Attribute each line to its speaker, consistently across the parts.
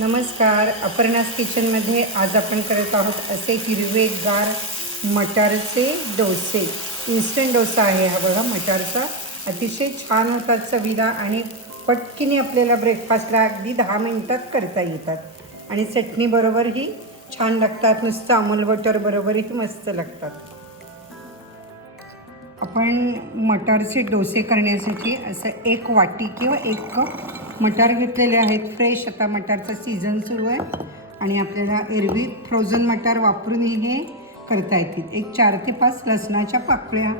Speaker 1: नमस्कार. अपर्णास किचनमध्ये आज आपण करत आहोत असे हिरवेगार मटारचे डोसे. इन्स्टंट डोसा आहे हा बघा मटारचा. अतिशय छान होतात चवीला आणि पटकीने आपल्याला ब्रेकफास्टला अगदी दहा मिनटात करता येतात. आणि चटणीबरोबरही छान लागतात. नुसतं अमूल बटरबरोबरही मस्त लागतात. आपण मटारचे डोसे करण्यासाठी असं एक वाटी किंवा एक कप मटार घेतलेले आहेत. फ्रेश आता मटारचा सीझन सुरू आहे. आणि आपल्याला एरवी फ्रोझन मटार वापरूनही हे करता येतील. एक चार ते पाच लसणाच्या पाकळ्या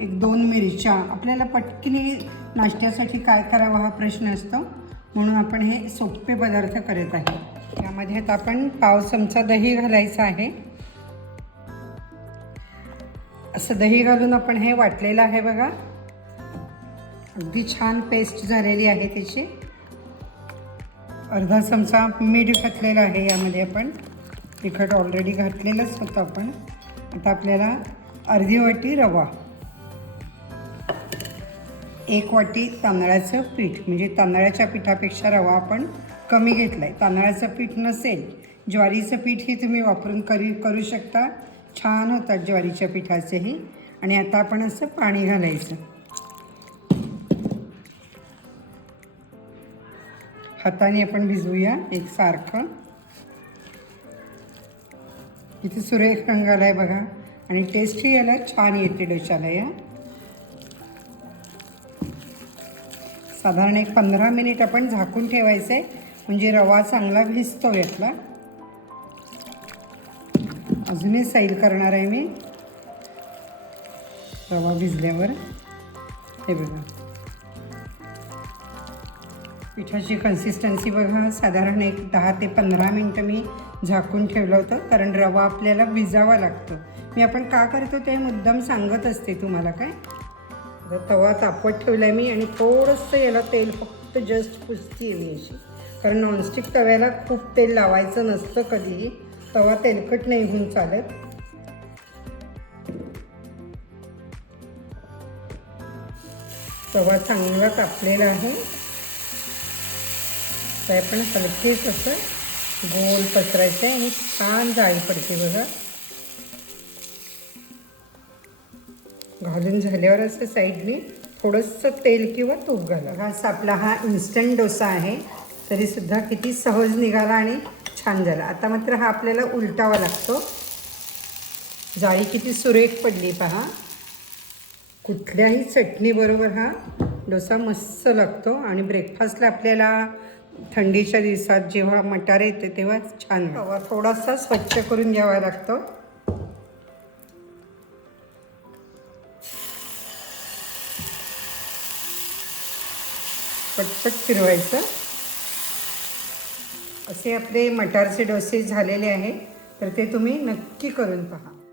Speaker 1: एक दोन मिरच्या. आपल्याला पटकीने नाश्त्यासाठी काय करावं हा प्रश्न असतो. म्हणून आपण हे सोपे पदार्थ करत आहे. यामध्ये आता आपण पाव चमचा दही घालायचं आहे. असं दही घालून आपण हे वाटलेलं आहे बघा. अगदी छान पेस्ट झालेली आहे त्याची. अर्धा चमचा मीठ घातलेलं आहे यामध्ये आपण. तिखट ऑलरेडी घातलेलंच होतं आपण. आता आपल्याला अर्धी वाटी रवा. एक वाटी तांदळाचं पीठ म्हणजे तांदळाच्या पिठापेक्षा रवा आपण कमी घेतला आहे तांदळाचं पीठ नसेल ज्वारीचं पीठही तुम्ही वापरून करी करू शकता. छान होतात ज्वारीच्या पिठाचेही. आणि आता आपण असं पाणी घालायचं. हाताने आपण भिजवूया एक सारखं. इथे सुरेख रंग आला आहे बघा. आणि टेस्टही याला छान येते डोशाला या. साधारण एक पंधरा मिनिट आपण झाकून ठेवायचं आहे म्हणजे रवा चांगला भिजतो यातला. अजूनही सैल करणार आहे मी. रवा भिजल्यावर. हे बघा. पिठाची कन्सिस्टन्सी बघा. साधारण एक दहा ते पंधरा मिनटं मी झाकून ठेवलं होतं. कारण रवा आपल्याला भिजावा लागतो. मी आपण का करतो ते मुद्दाम सांगत असते तुम्हाला काय? तवा तापवत ठेवला आहे मी आणि थोडंसं याला तेल फक्त जस्ट पुसती आहे मी अशी. कारण नॉनस्टिक तव्याला खूप तेल लावायचं नसतं कधीही. तवा तेलकट नाही होऊन चालत. तवा चांगला तापलेला आहे. तर आपण हलकेच असं गोल पसरायचं आहे आणि छान जाळी पडते बघा. घालून झाल्यावर असं साईडने थोडंसं तेल किंवा तूप घाला. हा असा आपला हा इन्स्टंट डोसा आहे. तरीसुद्धा किती सहज निघाला आणि छान झाला. आता मात्र हा आपल्याला उलटावा लागतो. जाळी किती सुरेख पडली पहा. कुठल्याही चटणीबरोबर हा डोसा मस्त लागतो आणि ब्रेकफास्टला आपल्याला थंडीच्या दिवसात जेव्हा मटार येते तेव्हा छान हवा थोडासा स्वच्छ करून घ्यावा लागतो. पटपट फिरवायचं. असे आपले मटारचे डोसे झालेले आहे तर ते तुम्ही नक्की करून पहा.